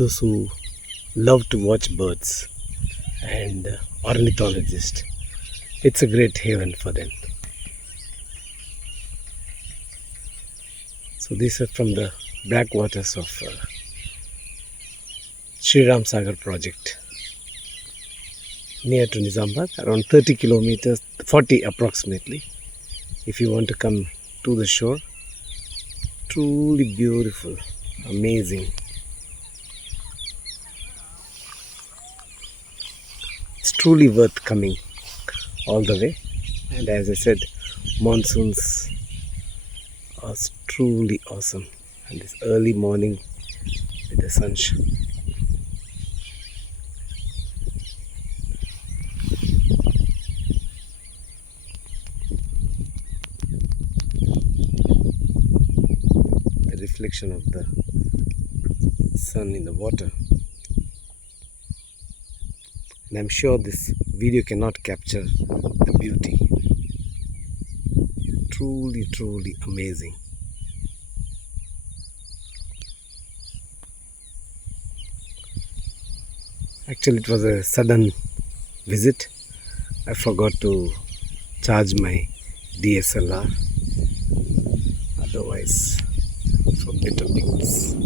those who love to watch birds and ornithologists. It's a great haven for them. So these are from the backwaters of Sri Ram Sagar project near to Nizamabad, around 30 kilometers, 40 approximately. If you want to come to the shore, truly beautiful, amazing. It's truly worth coming all the way. And as I said, monsoons are truly awesome. And this early morning with the sunshine. The reflection of the sun in the water. And I'm sure this video cannot capture the beauty. Truly, truly amazing. Actually, it was a sudden visit. I forgot to charge my DSLR. Otherwise, for better pictures.